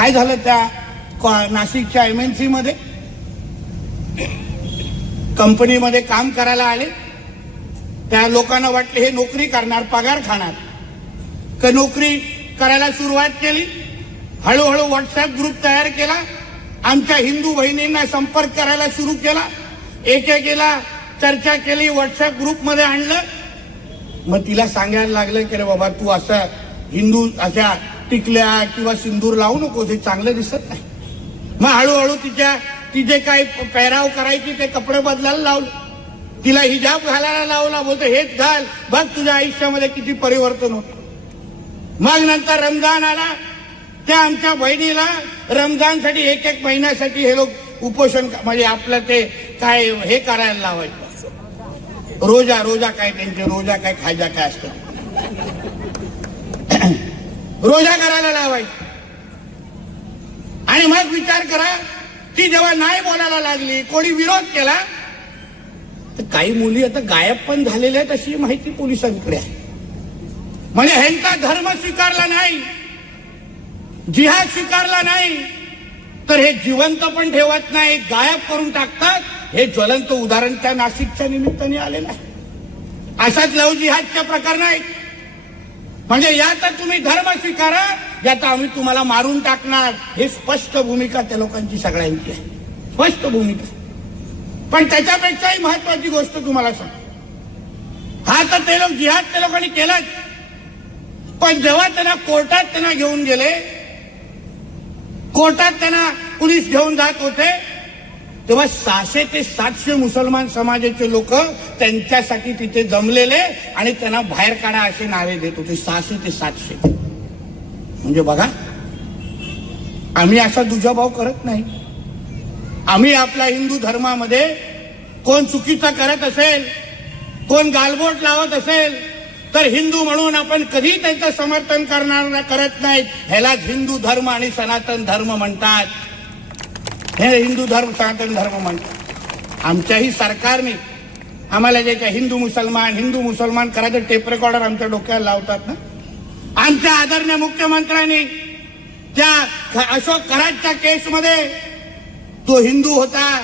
काय झालं त्या नाशिकच्या MNC मध्ये? कंपनीमध्ये काम करायला आले, त्या लोकांना वाटले हे नोकरी करणार, पगार खाणार, का नोकरी करायला सुरुवात केली. हळूहळू व्हॉट्सअप ग्रुप तयार केला, आमच्या हिंदू बहिणींना संपर्क करायला सुरू केला, एकेकीला चर्चा केली, व्हॉट्सअप ग्रुप मध्ये आणलं. मग तिला सांगायला लागलं की रे बाबा तू असं हिंदू अशा टिकल्या किंवा सिंदूर लावू नको, हे चांगलं दिसत नाही. मग हळूहळू तिचे काय पेहराव करायची ते कपडे बदलायला लावले, तिला हिजाब घालायला लावला, बोलतो हेच घाल, बघ तुझ्या आयुष्यामध्ये किती परिवर्तन होतं. मग नंतर रमजान आला, त्या आमच्या बहिणीला रमजानसाठी एक महिन्यासाठी हे लोक उपोषण म्हणजे आपलं ते काय हे करायला लावायचं, रोजा काय त्यांचे रोजा काय खाजा काय असतं, रोजा करायला लावायचं. आणि मग विचार करा, ती जेव्हा नाही बोलायला लागली, कोणी विरोध केला, तर काही मुली आता गायब पण झालेल्या आहेत अशी माहिती पोलिसांकडे आहे. म्हणजे ह्यांचा धर्म स्वीकारला नाही, जिहाद स्वीकारला नाही, तर हे जिवंत पण ठेवत नाही, गायब करून टाकतात. हे ज्वलंत उदाहरण त्या नाशिकच्या निमित्ताने आलेलं आहे. अशाच लव जिहादच्या प्रकरण आहेत. म्हणजे या तर तुम्ही धर्म स्वीकारा, यात आम्ही तुम्हाला मारून टाकणार, हे स्पष्ट भूमिका त्या लोकांची सगळ्यांची आहे, स्पष्ट भूमिका. पण त्याच्यापेक्षाही महत्वाची गोष्ट तुम्हाला सांग, हा तर ते लोक जिहाद त्या लोकांनी केलाच, पण जेव्हा त्यांना कोर्टात त्यांना घेऊन गेले, कोर्टात त्यांना पोलीस घेऊन जात होते, तेव्हा 600 ते 700 मुसलमान समाजाचे लोक त्यांच्यासाठी तिथे जमलेले आणि त्यांना बाहेर काढा असे नारे देत होते. 600 ते 700. म्हणजे बघा, आम्ही असा दुजाभाव करत नाही. आम्ही आपल्या हिंदू धर्मामध्ये कोण चुकीचा करत असेल, कोण गालबोट लावत असेल, तर हिंदू म्हणून आपण कधी त्यांचं समर्थन करत नाहीत. ह्यालाच हिंदू धर्म आणि सनातन धर्म म्हणतात. हे हिंदू धर्म सनातन धर्म म्हणतात. आमच्याही सरकारने आम्हाला जे काय हिंदू मुसलमान करायचं टेप रेकॉर्डर आमच्या डोक्याला लावतात ना. आमच्या आदरणीय मुख्यमंत्र्यांनी त्या अशोक कराडच्या केसमध्ये तो हिंदू होता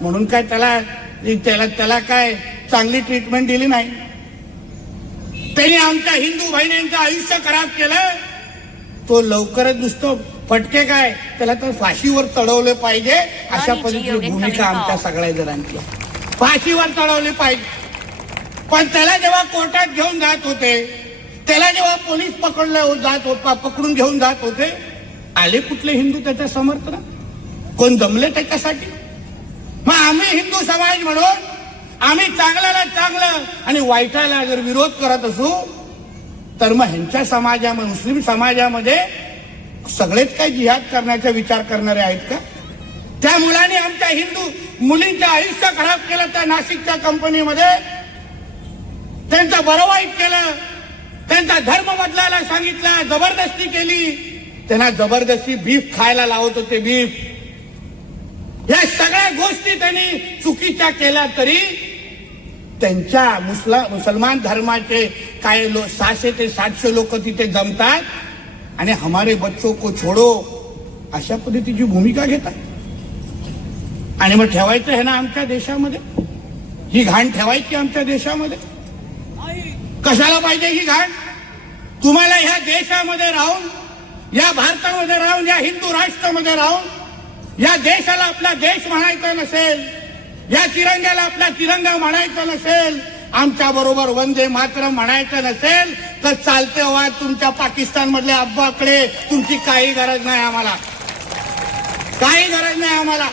म्हणून काय त्याला काय चांगली ट्रीटमेंट दिली नाही. त्यांनी आमच्या हिंदू बहिणींचं आयुष्य खराब केलं. तो लवकरच नुसतं फटके काय, त्याला तर फाशीवर चढवले पाहिजे अशा पद्धतीची भूमिका आमच्या सगळ्या जणांची, फाशीवर चढवले पाहिजे. पण त्याला जेव्हा कोर्टात घेऊन जात होते, त्याला जेव्हा पोलीस पकडून घेऊन जात होते, आले कुठले हिंदू त्याच्या समर्थनात? कोण जमले त्याच्यासाठी? मग आम्ही हिंदू समाज म्हणून आम्ही चांगल्याला चांगलं आणि वाईटाला जर विरोध करत असू, तर मग ह्यांच्या समाजामध्ये, मुस्लिम समाजामध्ये सगळेच काय जिहाद करण्याचा विचार करणारे आहेत का? त्या मुलांनी आमच्या हिंदू मुलींचं आयुष्य खराब केलं त्या नाशिकच्या कंपनीमध्ये, त्यांचं बरं वाईट केलं, त्यांचा धर्म बदलायला सांगितला, जबरदस्ती केली, त्यांना जबरदस्ती बीफ खायला लावत होते, बीफ. या सगळ्या गोष्टी त्यांनी चुकीच्या केल्या, तरी त्यांच्या मुसलमान धर्माचे काय 600 ते 700 लोक तिथे जमतात आणि हमारे बच्चों को छोडो अशा पद्धतीची भूमिका घेतात. आणि मग ठेवायचं आहे ना आमच्या देशामध्ये, ही घाण ठेवायची आमच्या देशामध्ये? कशाला पाहिजे ही घाण? तुम्हाला ह्या देशामध्ये राहून, या भारतामध्ये राहून, या हिंदू राष्ट्रामध्ये राहून या देशाला आपला देश म्हणायचा नसेल, या तिरंग्याला आपला तिरंगा म्हणायचा नसेल, आमच्या बरोबर वंदे मातरम म्हणायचं नसेल, तर चालते व्हा तुमच्या पाकिस्तान मधल्या अब्बाकडे. तुमची काही गरज नाही आम्हाला, काही गरज नाही आम्हाला.